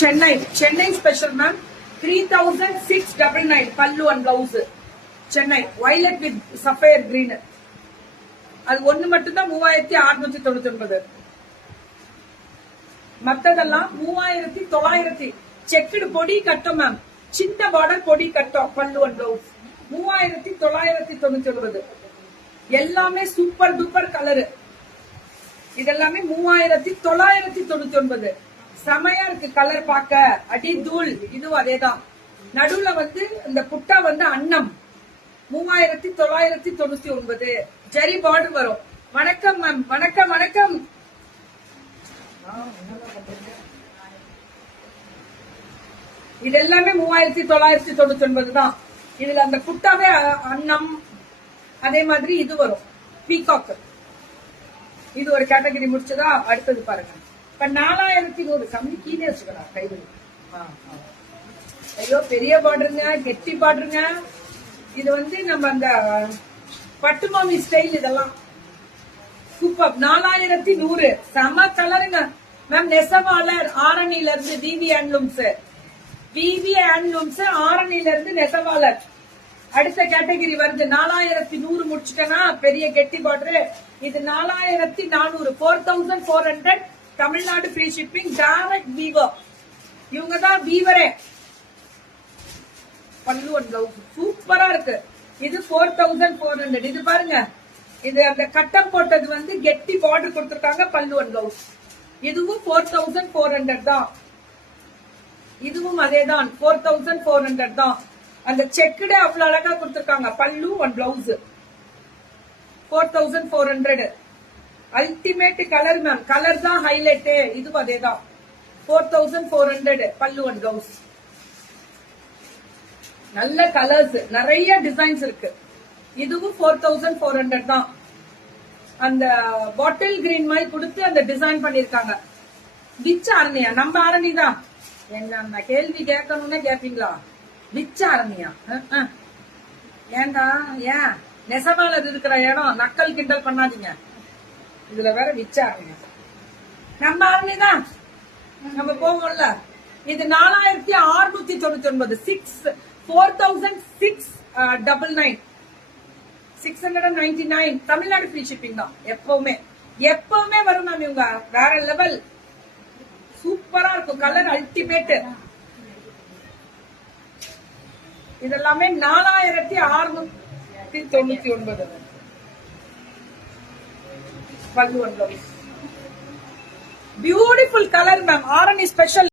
Chennai special ma'am 3699 பல்லு and blouse. Chennai violet with sapphire green. அது ஒண்ணு மட்டும் தான் 3699. மத்ததெல்லாம் 3900. செக்குடு பொடி கட்டும் மேம், சின்ன பார்டர் பொடி கட்டும் பல்லு அண்ட் பிளவுஸ் 3999. எல்லாமே சூப்பர் டூப்பர் கலரு. இதெல்லாமே 3999. செமையா இருக்கு கலர் பாக்க, அடி தூள். இதுவும் அதேதான். நடுவுல வந்து இந்த புட்டா வந்து அன்னம் 3999. ஜரி பார்டர் வரும். வணக்கம் மேம், வணக்கம் வணக்கம். இது எல்லாமே 3999 தான். இதுல அந்த புட்டாவே அன்னம், அதே மாதிரி இது வரும் பீகாக். இது ஒரு கேட்டகரி முடிச்சதா. அடுத்தது பாருங்க, இப்ப 4100 கம்மி கீழே வச்சுக்கலாம் கைது. ஐயோ பெரிய பார்டருங்க, கெட்டி பார்டருங்க. இது வந்து நம்ம அந்த பட்டுமாமி ஸ்டைல். இதெல்லாம் சூப்பர். 4100 செம கலருங்க மேம். நெசவாளர் ஆரணில இருந்து விவி ஹேண்ட்லூம்ஸ் ஆரணில இருந்து நெசவாளர். அடுத்த கேட்டகரி வருது 4100 முடிச்சுட்டேன்னா பெரிய கெட்டி பார்டர். இது 4400 4400. Tamil Nadu free shipping. Direct viewer. இவங்க தான் வீவரே. பல்லு அண்ட் பிளவுஸ் சூப்பரா இருக்கு. இது 4400. இது பாருங்க, இது அந்த கட்டம் போட்டது வந்து கெட்டி பார்டர் கொடுத்திருக்காங்க. பல்லு அண்ட் பிளவுஸ். இதுவும் 4400 தான். இதுவும் அதேதான் 4400 தான். அந்த செக்குடே அவ்வளவு அழகா கொடுத்திருக்காங்க. பல்லு and blouse 4400. Ultimate colour ma'am. Colour தான் ஹைலைட். இதுவும் அதேதான் 4400 பல்லு அண்ட் பிளவுஸ். நல்ல கலர்ஸ், நிறைய டிசைன்ஸ் இருக்கு. இதுவும் 4400 தான். அந்த பாட்டில் கிரீன் மாதிரி கொடுத்து அந்த டிசைன் பண்ணிருக்காங்க. விச்ச அரணியா? நம்ம அரணி தான். என்ன கேள்வி கேட்கணும்னு கேப்பீங்களா? விச்ச அரணியா? ஏண்டா ஏன் நெசவாளர் இருக்கிற இடம் நக்கல் கிண்டல் பண்ணாதீங்க. இதுல வேற விச்ச அரணியா? நம்ம அரணி தான். நம்ம போவோம்ல. இது 4699. 4699 699. தமிழ்நாடு ஃப்ரீ ஷிப்பிங் தான். எப்பவுமே வரும் மேம். இவங்க வேற லெவல். சூப்பரா இருக்கும். Colour ultimate. இதெல்லாமே 4699 பல்லு. Beautiful colour ma'am. Arani special.